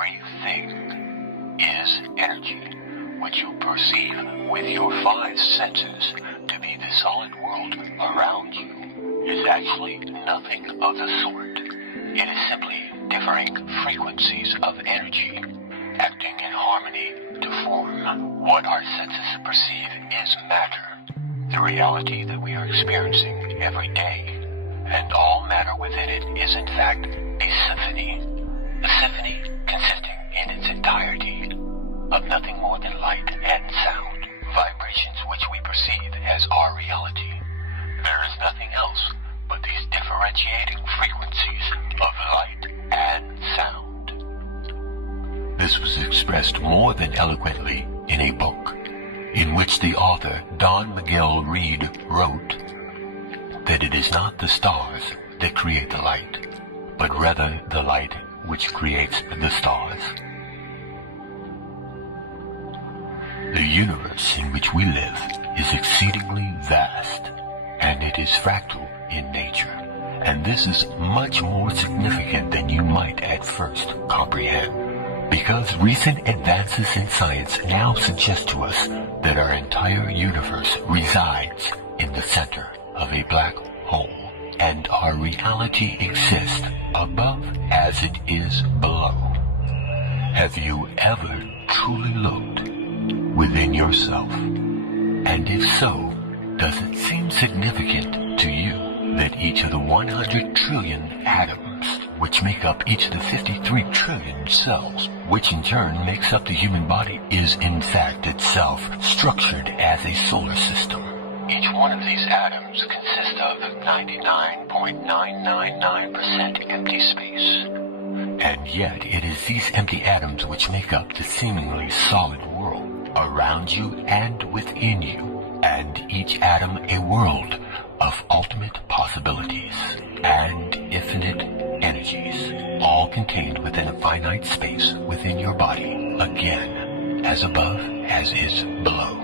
Everything is energy. What you perceive with your five senses to be the solid world around you is actually nothing of the sort. It is simply differing frequencies of energy acting in harmony to form what our senses perceive is matter, the reality that we are experiencing every day. And all matter within it is in fact a symphony consisting in its entirety of nothing more than light and sound, vibrations which we perceive as our reality. There is nothing else but these differentiating frequencies of light and sound. This was expressed more than eloquently in a book in which the author, Don Miguel Reed, wrote that it is not the stars that create the light, but rather the light which creates the stars. The universe in which we live is exceedingly vast, and it is fractal in nature, and this is much more significant than you might at first comprehend, because recent advances in science now suggest to us that our entire universe resides in the center of a black hole, and our reality exists above as it is below. Have you ever truly looked within yourself? And if so, does it seem significant to you that each of the 100 trillion atoms, which make up each of the 53 trillion cells, which in turn makes up the human body, is in fact itself structured as a solar system? Each one of these atoms consists of 99.999% empty space. And yet it is these empty atoms which make up the seemingly solid world around you and within you, and each atom a world of ultimate possibilities and infinite energies, all contained within a finite space within your body, again, as above as is below.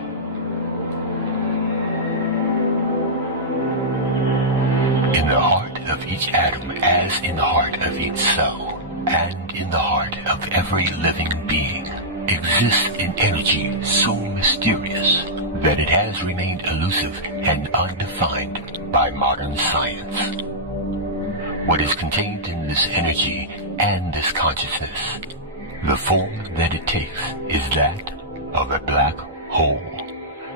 In the heart of each atom, as in the heart of each cell, and in the heart of every living being, exists an energy so mysterious that it has remained elusive and undefined by modern science. What is contained in this energy and this consciousness, the form that it takes, is that of a black hole.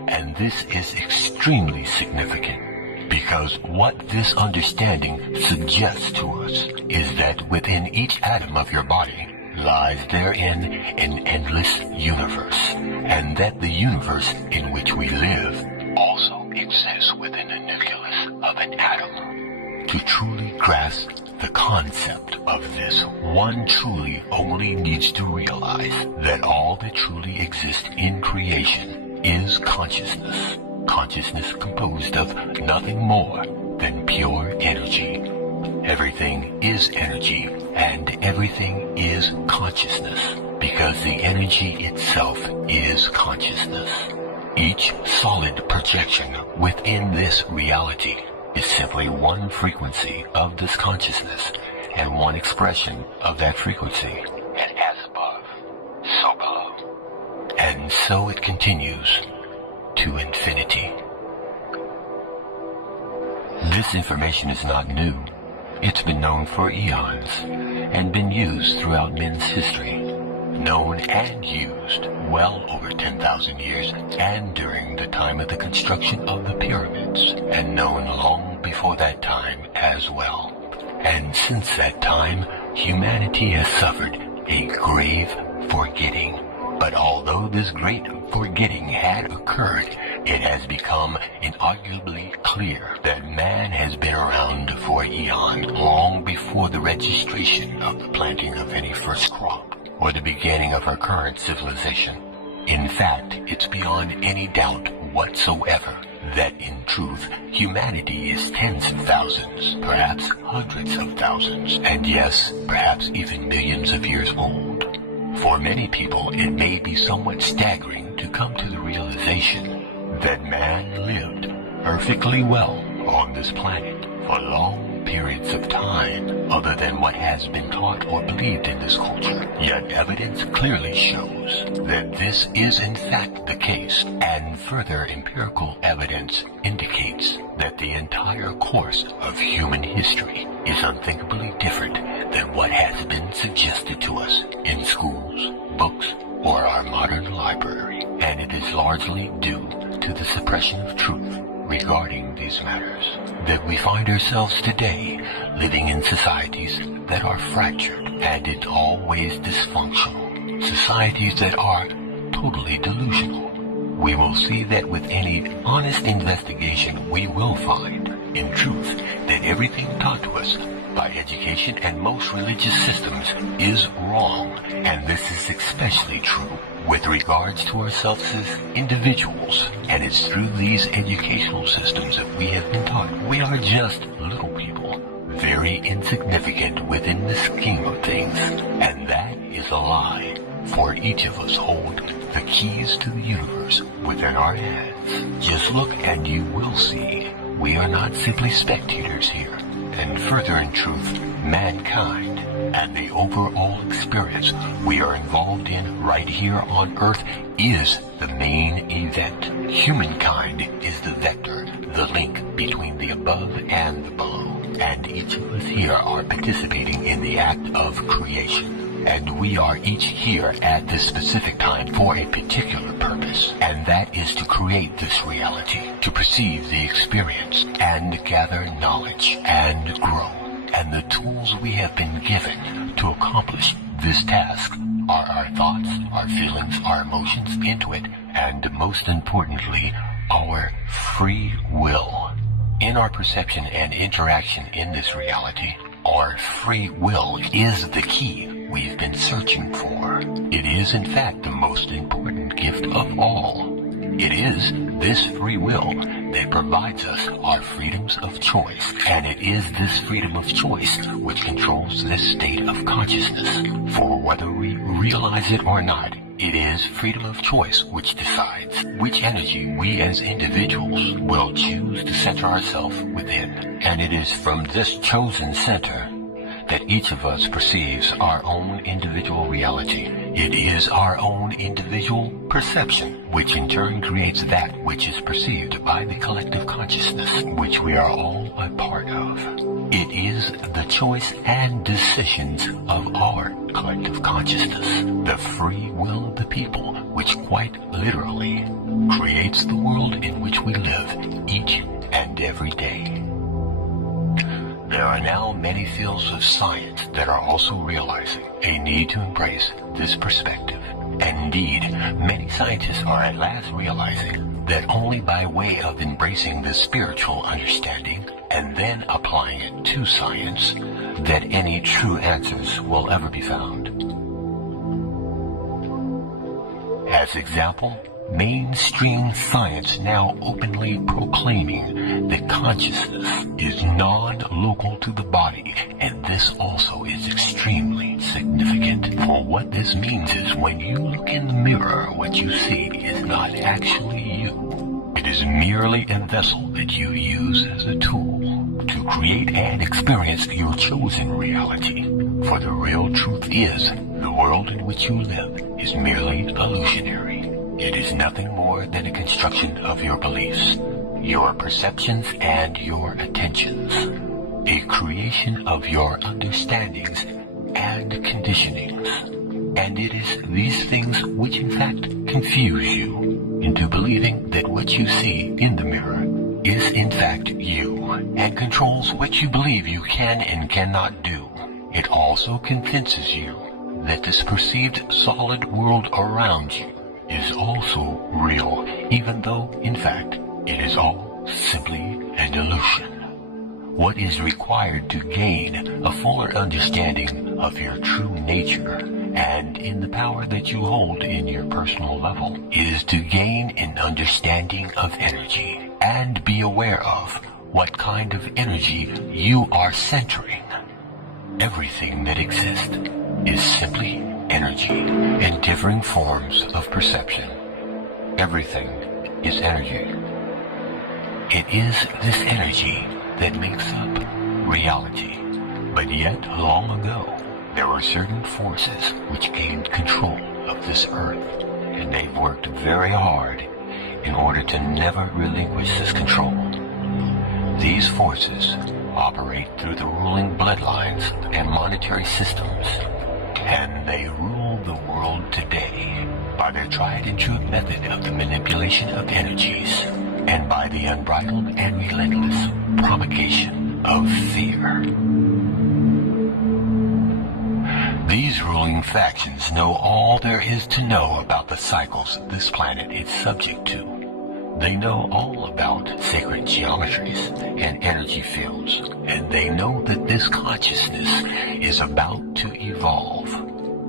And this is extremely significant, because what this understanding suggests to us is that within each atom of your body lies therein an endless universe, and that the universe in which we live also exists within the nucleus of an atom. To truly grasp the concept of this, one truly only needs to realize that all that truly exists in creation is consciousness. Consciousness composed of nothing more than pure energy. Everything is energy, and everything is consciousness, because the energy itself is consciousness. Each solid projection within this reality is simply one frequency of this consciousness, and one expression of that frequency. And as above, so below. And so it continues to infinity. This information is not new. It's been known for eons, and been used throughout men's history. Known and used well over 10,000 years, and during the time of the construction of the pyramids, and known long before that time as well. And since that time, humanity has suffered a grave forgetting. But although this great forgetting had occurred, it has become inarguably clear that man has been around for eons, long before the registration of the planting of any first crop, or the beginning of our current civilization. In fact, it's beyond any doubt whatsoever that in truth, humanity is tens of thousands, perhaps hundreds of thousands, and yes, perhaps even millions of years old. For many people, it may be somewhat staggering to come to the realization that man lived perfectly well on this planet for long periods of time other than what has been taught or believed in this culture. Yet evidence clearly shows that this is in fact the case, and further empirical evidence indicates that the entire course of human history is unthinkably different than what has been suggested to us in schools, books, or our modern library, and it is largely due to the suppression of truth regarding these matters that we find ourselves today living in societies that are fractured and in all ways dysfunctional, societies that are totally delusional. We will see that with any honest investigation we will find, in truth, that everything taught to us by education and most religious systems is wrong, and this is especially true with regards to ourselves as individuals, and it's through these educational systems that we have been taught we are just little people, very insignificant within the scheme of things, and that is a lie, for each of us hold the keys to the universe within our hands. Just look and you will see we are not simply spectators here, and further in truth, mankind and the overall experience we are involved in right here on Earth is the main event. Humankind is the vector, the link between the above and the below, and each of us here are participating in the act of creation. And we are each here at this specific time for a particular purpose, and that is to create this reality, to perceive the experience, and gather knowledge, and grow. And the tools we have been given to accomplish this task are our thoughts, our feelings, our emotions into it, and most importantly, our free will. In our perception and interaction in this reality, our free will is the key we've been searching for. It is in fact the most important gift of all. It is this free will that provides us our freedoms of choice, and it is this freedom of choice which controls this state of consciousness. For whether we realize it or not, it is freedom of choice which decides which energy we as individuals will choose to center ourselves within. And it is from this chosen center that each of us perceives our own individual reality. It is our own individual perception, which in turn creates that which is perceived by the collective consciousness, which we are all a part of. It is the choice and decisions of our collective consciousness, the free will of the people, which quite literally creates the world in which we live each and every day. There are now many fields of science that are also realizing a need to embrace this perspective. Indeed, many scientists are at last realizing that only by way of embracing this spiritual understanding and then applying it to science, that any true answers will ever be found. As example, mainstream science now openly proclaiming that consciousness is non-local to the body, and this also is extremely significant. For what this means is when you look in the mirror, what you see is not actually you. It is merely a vessel that you use as a tool to create and experience your chosen reality. For the real truth is, the world in which you live is merely illusionary. It is nothing more than a construction of your beliefs, your perceptions, and your attentions, a creation of your understandings and conditionings. And it is these things which in fact confuse you into believing that what you see in the mirror is in fact you, and controls what you believe you can and cannot do. It also convinces you that this perceived solid world around you is also real, even though, in fact, it is all simply an illusion. What is required to gain a fuller understanding of your true nature and in the power that you hold in your personal level is to gain an understanding of energy and be aware of what kind of energy you are centering. Everything that exists is simply energy in differing forms of perception. Everything is energy. It is this energy that makes up reality. But yet, long ago, there were certain forces which gained control of this earth, and they've worked very hard in order to never relinquish this control. These forces operate through the ruling bloodlines and monetary systems, and they rule the world today by their tried and true method of the manipulation of energies and by the unbridled and relentless propagation of fear. These ruling factions know all there is to know about the cycles this planet is subject to. They know all about sacred geometries and energy fields, and they know that this consciousness is about to evolve,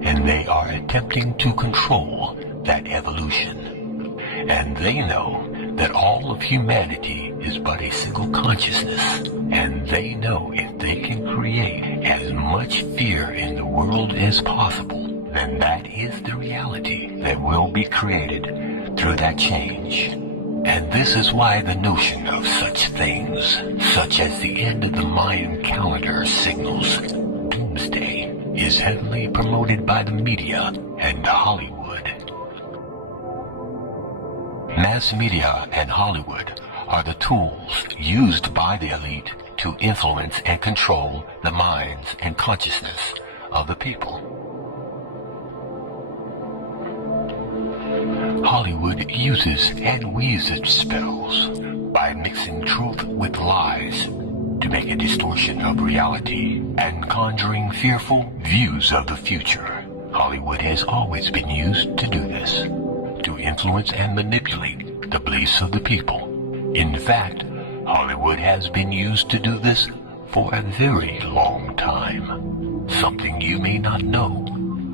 and they are attempting to control that evolution. And they know that all of humanity is but a single consciousness, and they know if they can create as much fear in the world as possible, then that is the reality that will be created through that change. And this is why the notion of such things, such as the end of the Mayan calendar signals doomsday, is heavily promoted by the media and Hollywood. Mass media and Hollywood are the tools used by the elite to influence and control the minds and consciousness of the people. Hollywood uses and weaves its spells by mixing truth with lies to make a distortion of reality and conjuring fearful views of the future. Hollywood has always been used to do this, to influence and manipulate the beliefs of the people. In fact, Hollywood has been used to do this for a very long time. Something you may not know,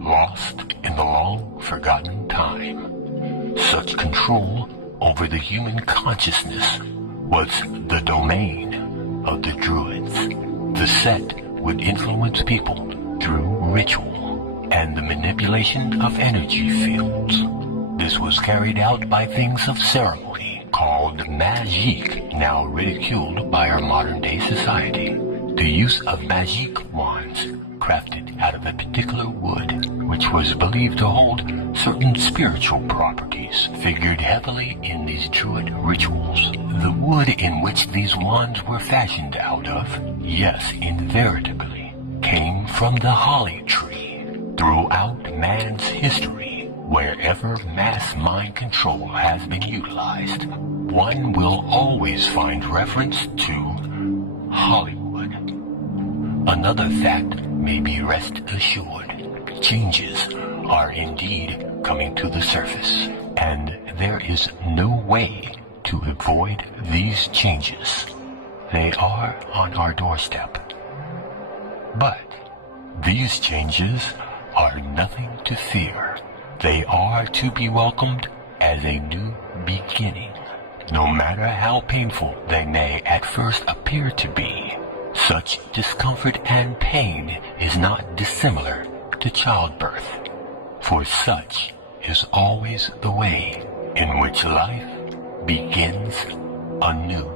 lost in the long forgotten time. Such control over the human consciousness was the domain of the Druids. The set would influence people through ritual and the manipulation of energy fields. This was carried out by things of ceremony called magique, now ridiculed by our modern-day society. The use of magique wands crafted out of a particular wood, which was believed to hold certain spiritual properties, figured heavily in these Druid rituals. The wood in which these wands were fashioned out of, yes, invariably, came from the holly tree. Throughout man's history, wherever mass mind control has been utilized, one will always find reference to Hollywood. Another fact may be rest assured. Changes are indeed coming to the surface, and there is no way to avoid these changes. They are on our doorstep. But these changes are nothing to fear. They are to be welcomed as a new beginning, no matter how painful they may at first appear to be. Such discomfort and pain is not dissimilar to childbirth, for such is always the way in which life begins anew.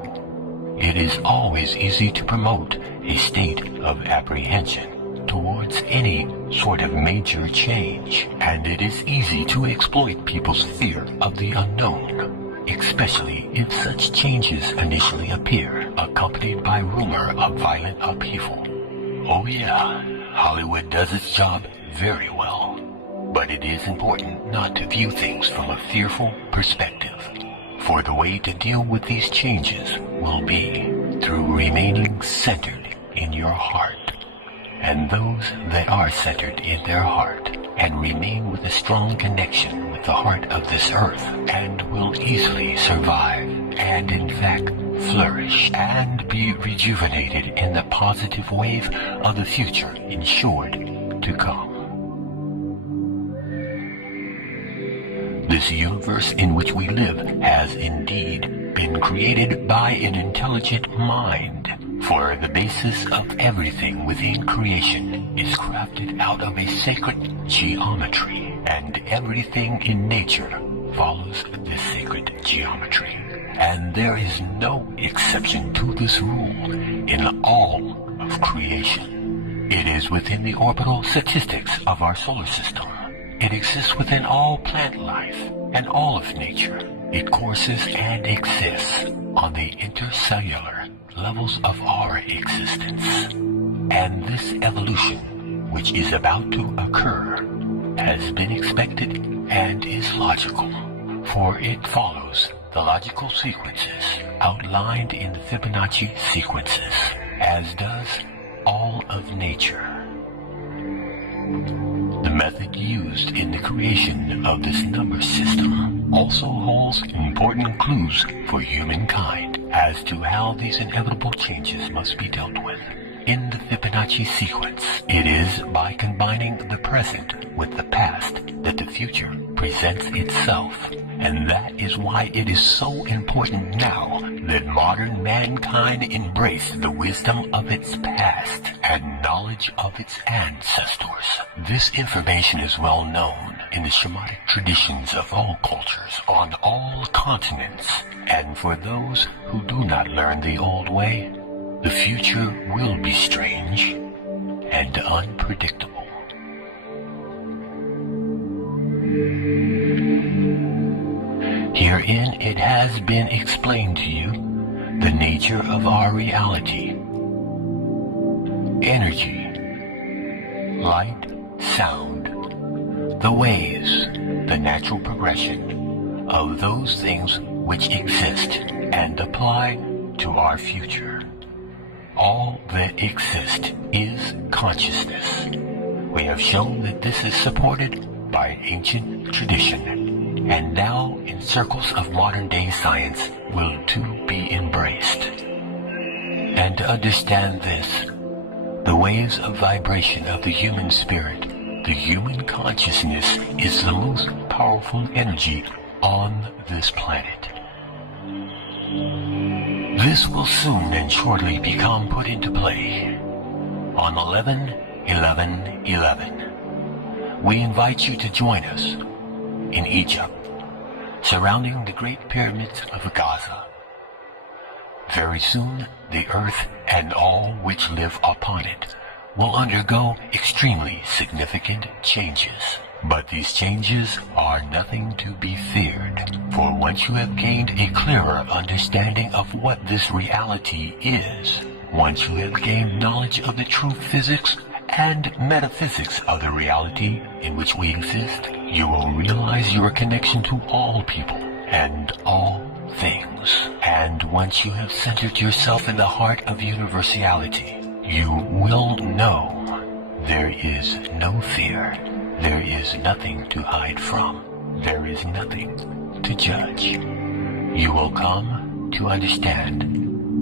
It is always easy to promote a state of apprehension towards any sort of major change, and it is easy to exploit people's fear of the unknown, especially if such changes initially appear, accompanied by rumor of violent upheaval. Oh yeah, Hollywood does its job very well, but it is important not to view things from a fearful perspective, for the way to deal with these changes will be through remaining centered in your heart. And those that are centered in their heart and remain with a strong connection with the heart of this earth and will easily survive and in fact flourish and be rejuvenated in the positive wave of the future ensured to come. This universe in which we live has indeed been created by an intelligent mind, for the basis of everything within creation is crafted out of a sacred geometry, and everything in nature follows this sacred geometry. And there is no exception to this rule in all of creation. It is within the orbital statistics of our solar system. It exists within all plant life and all of nature. It courses and exists on the intercellular levels of our existence. And this evolution, which is about to occur, has been expected and is logical, for it follows the logical sequences outlined in the Fibonacci sequences, as does all of nature. The method used in the creation of this number system also holds important clues for humankind as to how these inevitable changes must be dealt with. In the Fibonacci sequence, it is by combining the present with the past that the future presents itself. And that is why it is so important now that modern mankind embrace the wisdom of its past and knowledge of its ancestors. This information is well known in the shamanic traditions of all cultures on all continents. And for those who do not learn the old way, the future will be strange and unpredictable. Herein it has been explained to you the nature of our reality. Energy, light, sound, the waves, the natural progression of those things which exist and apply to our future. All that exists is consciousness. We have shown that this is supported by ancient tradition, and now in circles of modern-day science will too be embraced. And to understand this, the waves of vibration of the human spirit, the human consciousness, is the most powerful energy on this planet. This will soon and shortly become put into play. On 11/11/11, we invite you to join us in Egypt, surrounding the Great Pyramids of Gaza. Very soon, the earth and all which live upon it will undergo extremely significant changes. But these changes are nothing to be feared, for once you have gained a clearer understanding of what this reality is, once you have gained knowledge of the true physics and metaphysics of the reality in which we exist, you will realize your connection to all people and all things. And once you have centered yourself in the heart of universality, you will know there is no fear. There is nothing to hide from. There is nothing to judge. You will come to understand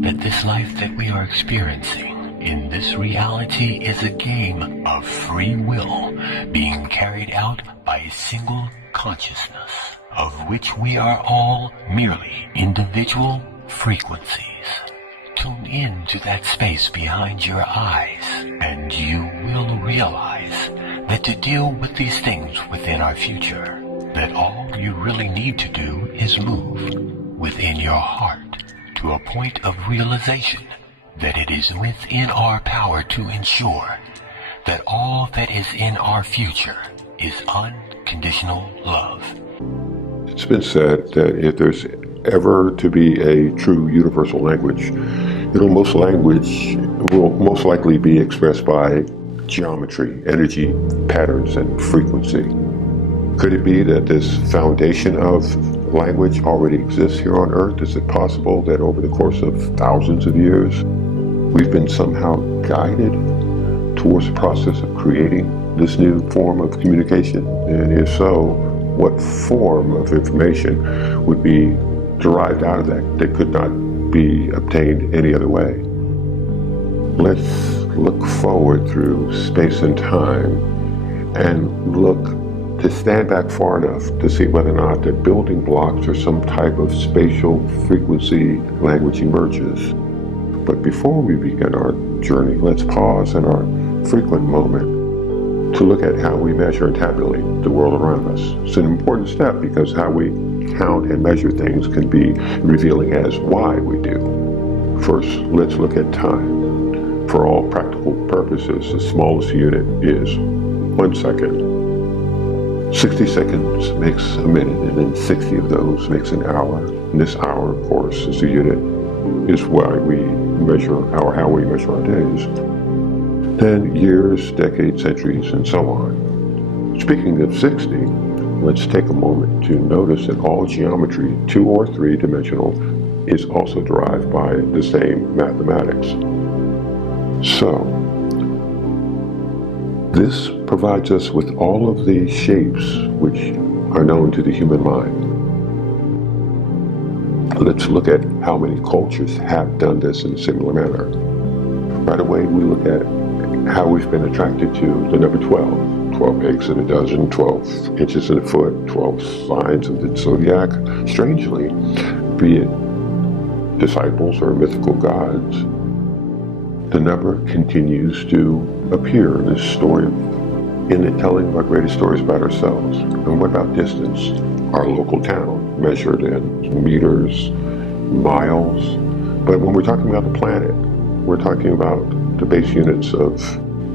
that this life that we are experiencing in this reality is a game of free will being carried out by a single consciousness, of which we are all merely individual frequencies. Tune in to that space behind your eyes, and you will realize that to deal with these things within our future, that all you really need to do is move within your heart to a point of realization that it is within our power to ensure that all that is in our future is unconditional love. It's been said that if there's ever to be a true universal language, most language will most likely be expressed by geometry, energy, patterns, and frequency. Could it be that this foundation of language already exists here on Earth? Is it possible that over the course of thousands of years, we've been somehow guided towards the process of creating this new form of communication? And if so, what form of information would be derived out of that could not be obtained any other way? Let's look forward through space and time and look to stand back far enough to see whether or not the building blocks or some type of spatial frequency language emerges. But before we begin our journey, let's pause in our frequent moment to look at how we measure and tabulate the world around us. It's an important step because how we count and measure things can be revealing as why we do. First, let's look at time. For all practical purposes, the smallest unit is 1 second. 60 seconds makes a minute, and then 60 of those makes an hour. And this hour, of course, is a unit, is why we measure how we measure our days. Then years, decades, centuries, and so on. Speaking of 60, let's take a moment to notice that all geometry, 2 or 3 dimensional, is also derived by the same mathematics. So, this provides us with all of the shapes which are known to the human mind. Let's look at how many cultures have done this in a similar manner. Right away, we look at how we've been attracted to the number 12. 12 eggs in a dozen, 12 inches in a foot, 12 signs of the zodiac. Strangely, be it disciples or mythical gods, the number continues to appear in this story, in the telling of our greatest stories about ourselves. And what about distance? Our local town, measured in meters, miles. But when we're talking about the planet, we're talking about the base units of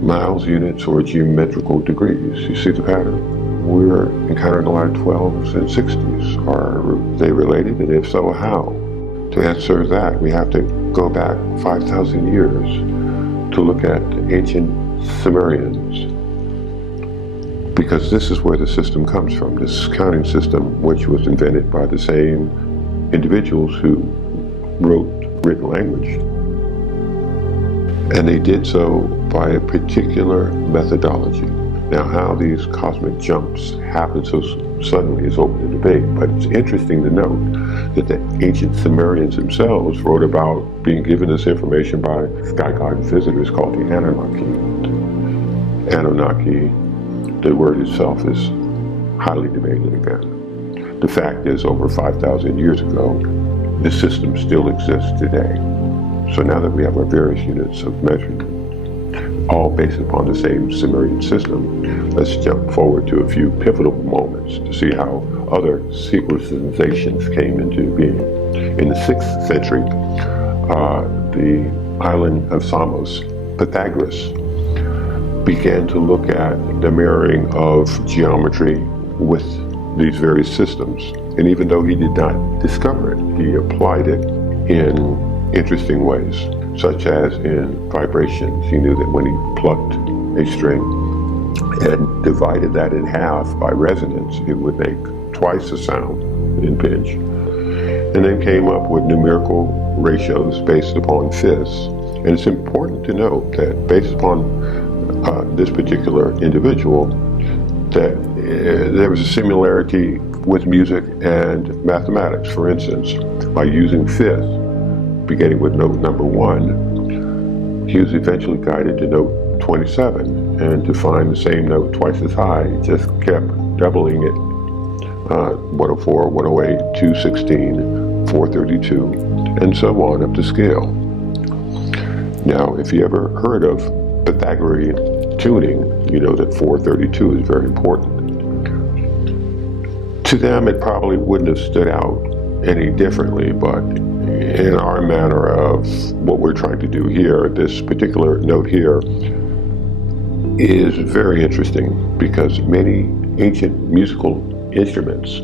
miles, units, or geometrical degrees. You see the pattern? We're encountering a lot of 12s and 60s. Are they related? And if so, how? To answer that, we have to go back 5,000 years to look at ancient Sumerians, because this is where the system comes from, this counting system, which was invented by the same individuals who wrote written language. And they did so by a particular methodology. Now, how these cosmic jumps happen so suddenly is open to debate, but it's interesting to note that the ancient Sumerians themselves wrote about being given this information by sky god visitors called the Anunnaki. Anunnaki, the word itself is highly debated again. The fact is, over 5,000 years ago, this system still exists today. So now that we have our various units of measurement, all based upon the same Sumerian system, let's jump forward to a few pivotal moments to see how other civilizations came into being. In the 6th century, the island of Samos, Pythagoras began to look at the mirroring of geometry with these various systems. And even though he did not discover it, he applied it in interesting ways, such as in vibrations. He knew that when he plucked a string and divided that in half by resonance, it would make twice the sound in pitch. And then came up with numerical ratios based upon fifths. And it's important to note that based upon this particular individual, that there was a similarity with music and mathematics. For instance, by using fifths, beginning with note number 1, he was eventually guided to note 27, and to find the same note twice as high, he just kept doubling it, 104, 108, 216, 432, and so on up the scale. Now, if you ever heard of Pythagorean tuning, you know that 432 is very important. To them, it probably wouldn't have stood out any differently, but in our manner of what we're trying to do here, this particular note here is very interesting, because many ancient musical instruments,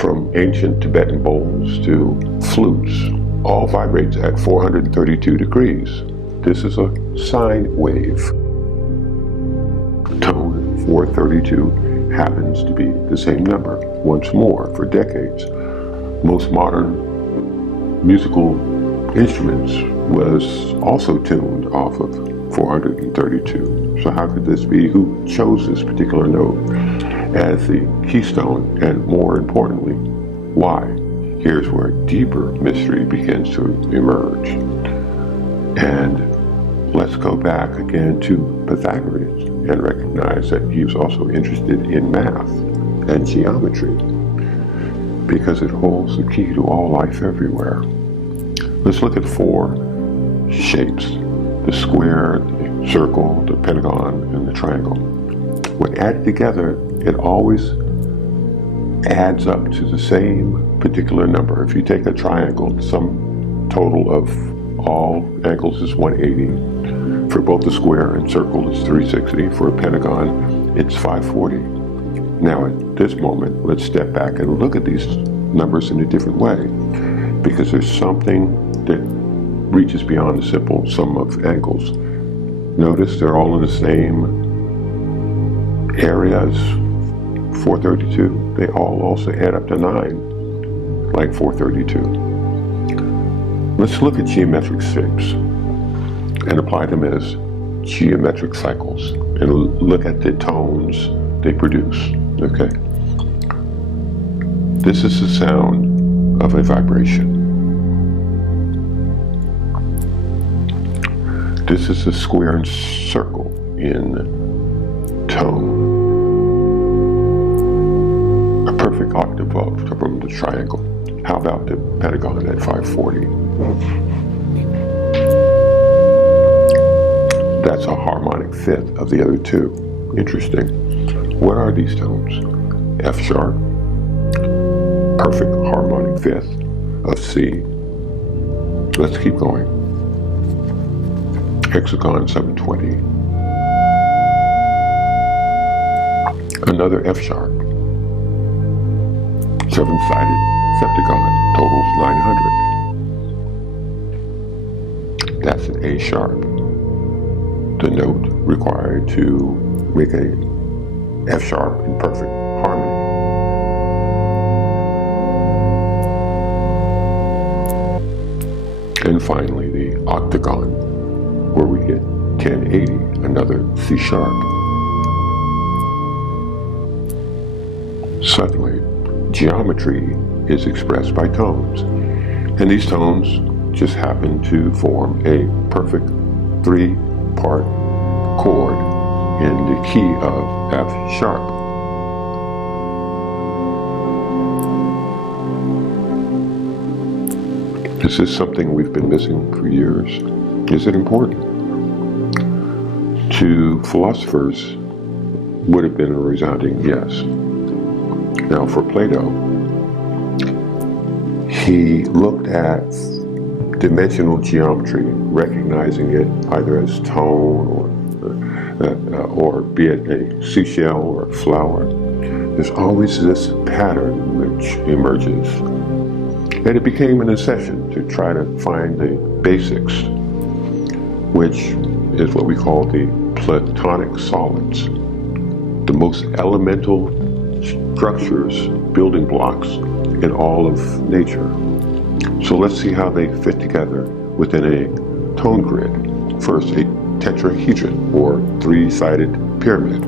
from ancient Tibetan bowls to flutes, all vibrate at 432 degrees. This is a sine wave. Tone 432 happens to be the same number. Once more, for decades, most modern musical instruments was also tuned off of 432. So how could this be? Who chose this particular note as the keystone? And more importantly, why? Here's where deeper mystery begins to emerge. And let's go back again to Pythagoras and recognize that he was also interested in math and geometry, because it holds the key to all life everywhere. Let's look at 4 shapes: the square, the circle, the pentagon, and the triangle. When added together, it always adds up to the same particular number. If you take a triangle, the sum total of all angles is 180. For both the square and circle, it's 360. For a pentagon, it's 540. Now, at this moment, let's step back and look at these numbers in a different way, because there's something that reaches beyond the simple sum of angles. Notice they're all in the same area as 432. They all also add up to 9, like 432. Let's look at geometric shapes and apply them as geometric cycles and look at the tones they produce, okay? This is the sound of a vibration. This is a square and circle in tone. A perfect octave from the triangle. How about the pentagon at 540? That's a harmonic fifth of the other two. Interesting. What are these tones? F sharp, perfect harmonic fifth of C. Let's keep going. Hexagon 720. Another F sharp. Seven-sided septagon totals 900. That's an A sharp, the note required to make a F sharp in perfect harmony. And finally, the octagon, where we get 1080, another C sharp. Suddenly, geometry is expressed by tones, and these tones just happen to form a perfect 3-part chord in the key of F sharp. This is something we've been missing for years. Is it important? To philosophers, would have been a resounding yes. Now for Plato, he looked at dimensional geometry, recognizing it either as tone or be it a seashell or a flower. There's always this pattern which emerges. And it became an obsession to try to find the basics, which is what we call the Platonic solids, the most elemental structures, building blocks in all of nature. So let's see how they fit together within a tone grid. First, a tetrahedron, or 3-sided pyramid.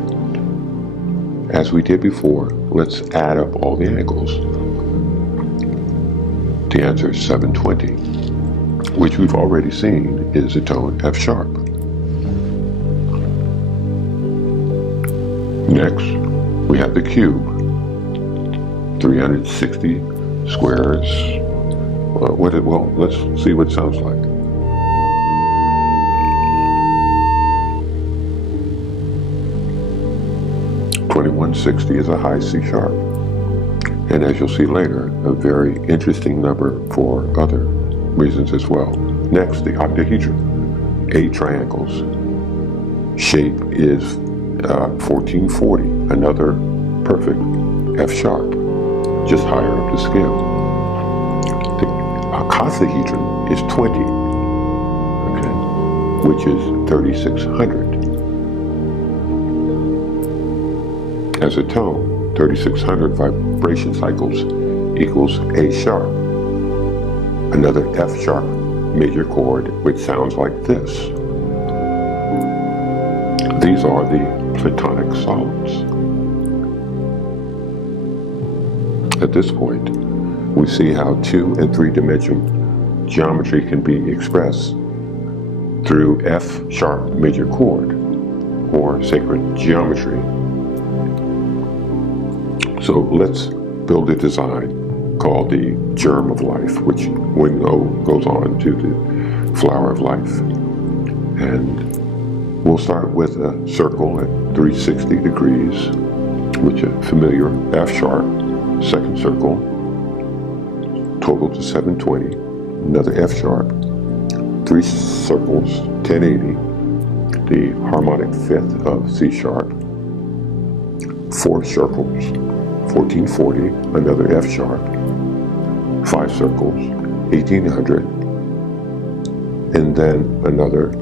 As we did before, let's add up all the angles. The answer is 720, which we've already seen is a tone F sharp. Next, we have the cube. 360 squares. Well, let's see what it sounds like. .2160 is a high C sharp. And as you'll see later, a very interesting number for other reasons as well. Next, the octahedron, 8 triangles. Shape is 1440, another perfect F sharp, just higher up the scale. The icosahedron is 20, okay, which is 3600. As a tone, 3600 vibration cycles equals A sharp, another F sharp major chord, which sounds like this. These are the Platonic solids. At this point, we see how 2- and 3-dimensional geometry can be expressed through F sharp major chord, or sacred geometry. So let's build a design called the germ of life, which we know goes on to the flower of life. And we'll start with a circle at 360 degrees, which is familiar F sharp, second circle, total to 720, another F sharp, 3 circles, 1080, the harmonic fifth of C sharp, 4 circles, 1440, another F sharp, 5 circles, 1800, and then another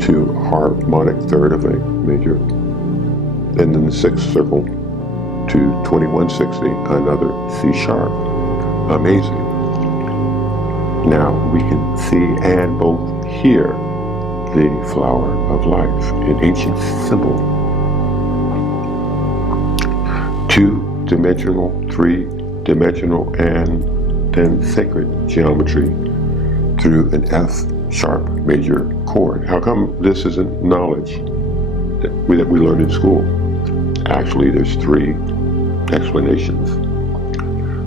2 harmonic third of A major, and then the 6th circle to 2160, another C sharp. Amazing. Now we can see and both hear the flower of life, an ancient symbol. 2-dimensional, 3-dimensional, and then sacred geometry through an F sharp major chord. How come this isn't knowledge that we learned in school? Actually, there's 3 explanations,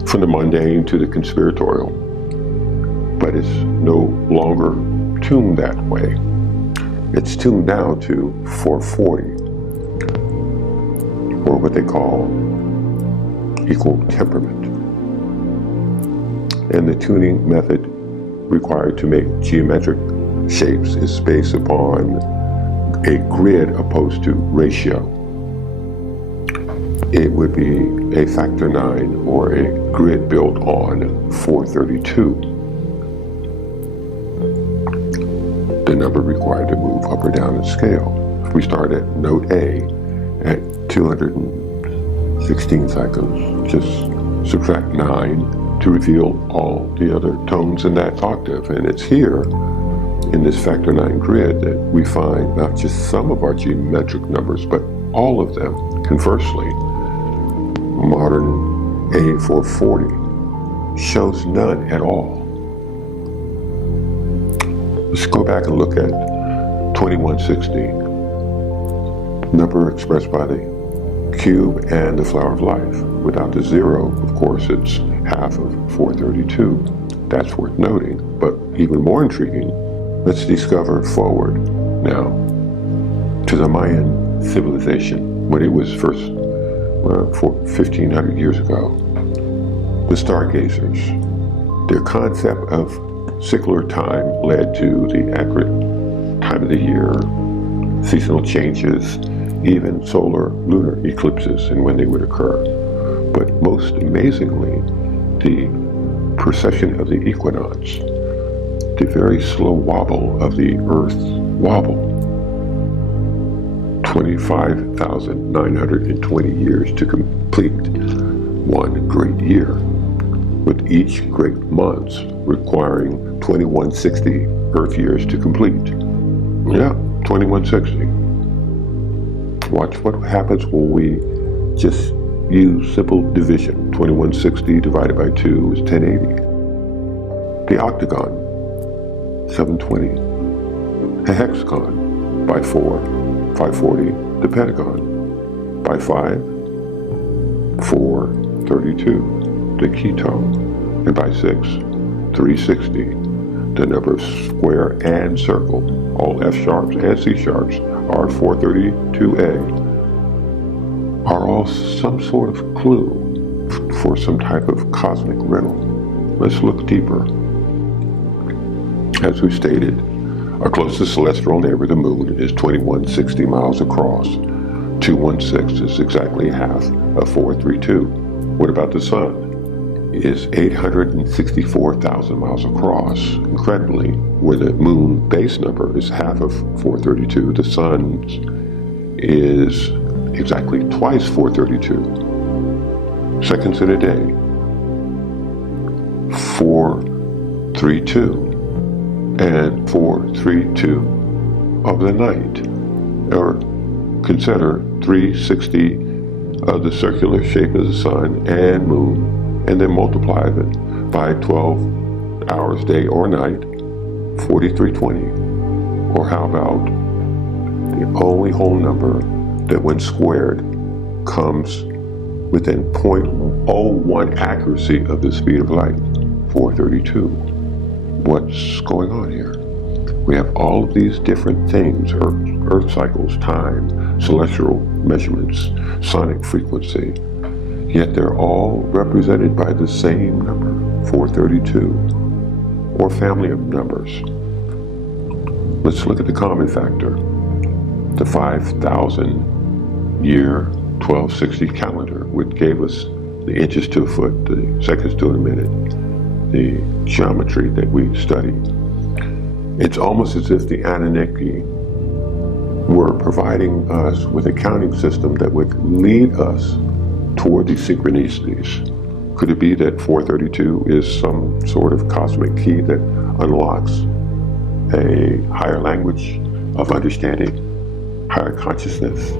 from the mundane to the conspiratorial, but it's no longer tuned that way. It's tuned now to 440, or what they call equal temperament. And the tuning method required to make geometric shapes is based upon a grid opposed to ratio. It would be a factor 9 or a grid built on 432. The number required to move up or down in scale. If we start at note A at 216 cycles, just subtract 9 to reveal all the other tones in that octave. And it's here in this factor 9 grid that we find not just some of our geometric numbers, but all of them. Conversely, modern A440 shows none at all. Let's go back and look at 2160, number expressed by the cube and the flower of life. Without the 0, of course, it's half of 432. That's worth noting, but even more intriguing, let's discover forward now to the Mayan civilization when it was first 1,500 years ago. The stargazers, their concept of secular time led to the accurate time of the year, seasonal changes, even solar lunar eclipses and when they would occur. But most amazingly, the precession of the equinox, the very slow wobble of the Earth's wobble, 25,920 years to complete one great year, with each great month requiring 2160 Earth years to complete. Yeah, 2160. Watch what happens when we just use simple division. 2160 divided by 2 is 1080. The octagon, 720. A hexagon, by 4, 540. The pentagon, by 5, 432. The ketone, and by 6, 360. The number of square and circle, all F sharps and C sharps, are 432A, are all some sort of clue for some type of cosmic riddle. Let's look deeper. As we stated, our closest celestial neighbor, the moon, is 2160 miles across. 216 is exactly half of 432. What about the sun? Is 864,000 miles across. Incredibly, where the moon base number is half of 432, the sun's is exactly twice 432. Seconds in a day, 432, and 432 of the night, or consider 360 of the circular shape of the sun and moon, and then multiply it by 12 hours, day or night, 4320. Or how about the only whole number that when squared comes within 0.01 accuracy of the speed of light, 432. What's going on here? We have all of these different things, Earth cycles, time, celestial measurements, sonic frequency, yet they're all represented by the same number, 432, or family of numbers. Let's look at the common factor. the 5,000 year 1260 calendar, which gave us the inches to a foot, the seconds to a minute, the geometry that we study. It's almost as if the Anunnaki were providing us with a counting system that would lead us toward these synchronicities. Could it be that 432 is some sort of cosmic key that unlocks a higher language of understanding, higher consciousness?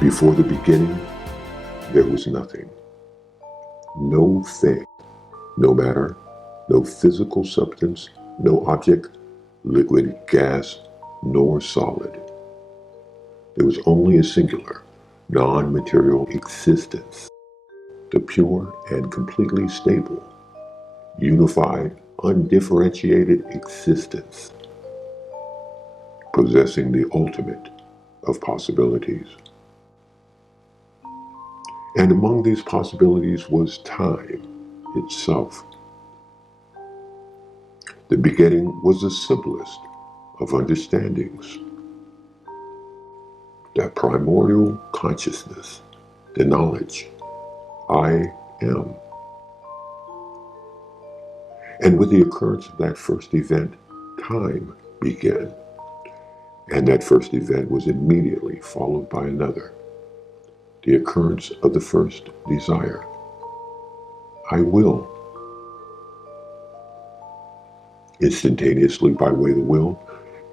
Before the beginning, there was nothing. No thing, no matter, no physical substance, no object, liquid, gas, nor solid. There was only a singular, non-material existence, the pure and completely stable, unified, undifferentiated existence, possessing the ultimate of possibilities. And among these possibilities was time itself. The beginning was the simplest of understandings. That primordial consciousness, the knowledge, I am. And with the occurrence of that first event, time began. And that first event was immediately followed by another. The occurrence of the first desire. I will. Instantaneously, by way of the will,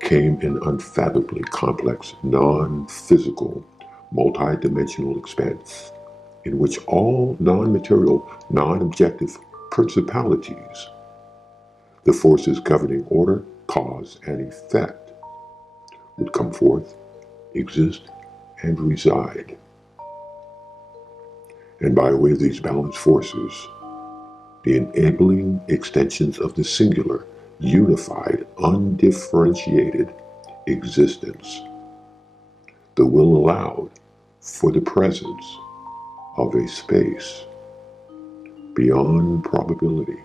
came an unfathomably complex, non-physical, multi-dimensional expanse, in which all non-material, non-objective principalities, the forces governing order, cause, and effect, would come forth, exist, and reside. And by way of these balanced forces, the enabling extensions of the singular, unified, undifferentiated existence, the will allowed for the presence of a space beyond probability,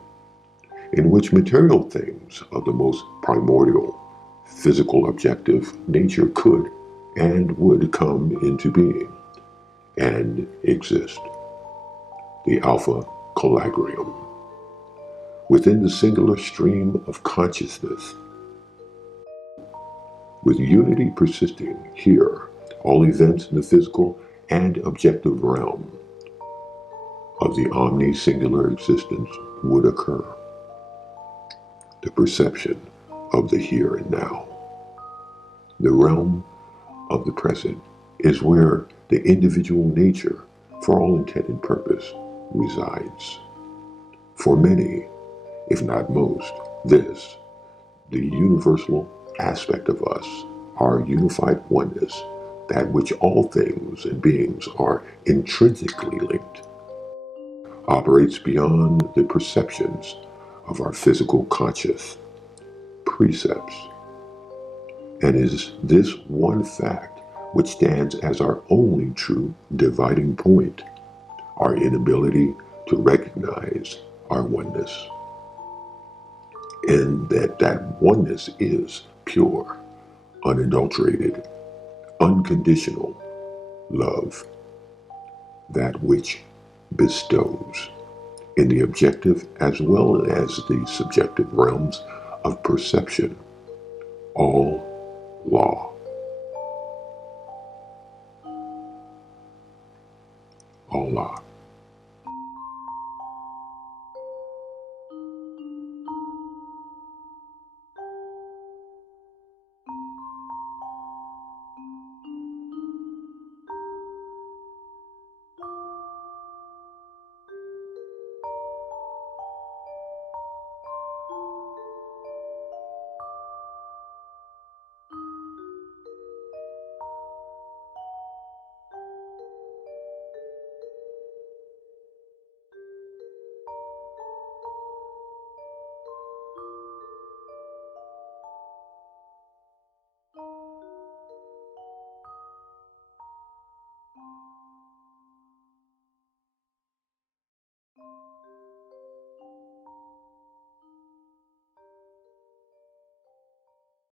in which material things of the most primordial, physical, objective nature could and would come into being and exist. The Alpha Colagrium. Within the singular stream of consciousness, with unity persisting here, all events in the physical and objective realm of the omni-singular existence would occur. The perception of the here and now. The realm of the present is where the individual nature, for all intent and purpose, resides. For many, if not most, this, the universal aspect of us, our unified oneness, that which all things and beings are intrinsically linked, operates beyond the perceptions of our physical conscious precepts, and is this one fact which stands as our only true dividing point, our inability to recognize our oneness, and that oneness is pure, unadulterated, unconditional love, that which bestows in the objective as well as the subjective realms of perception all law, all law.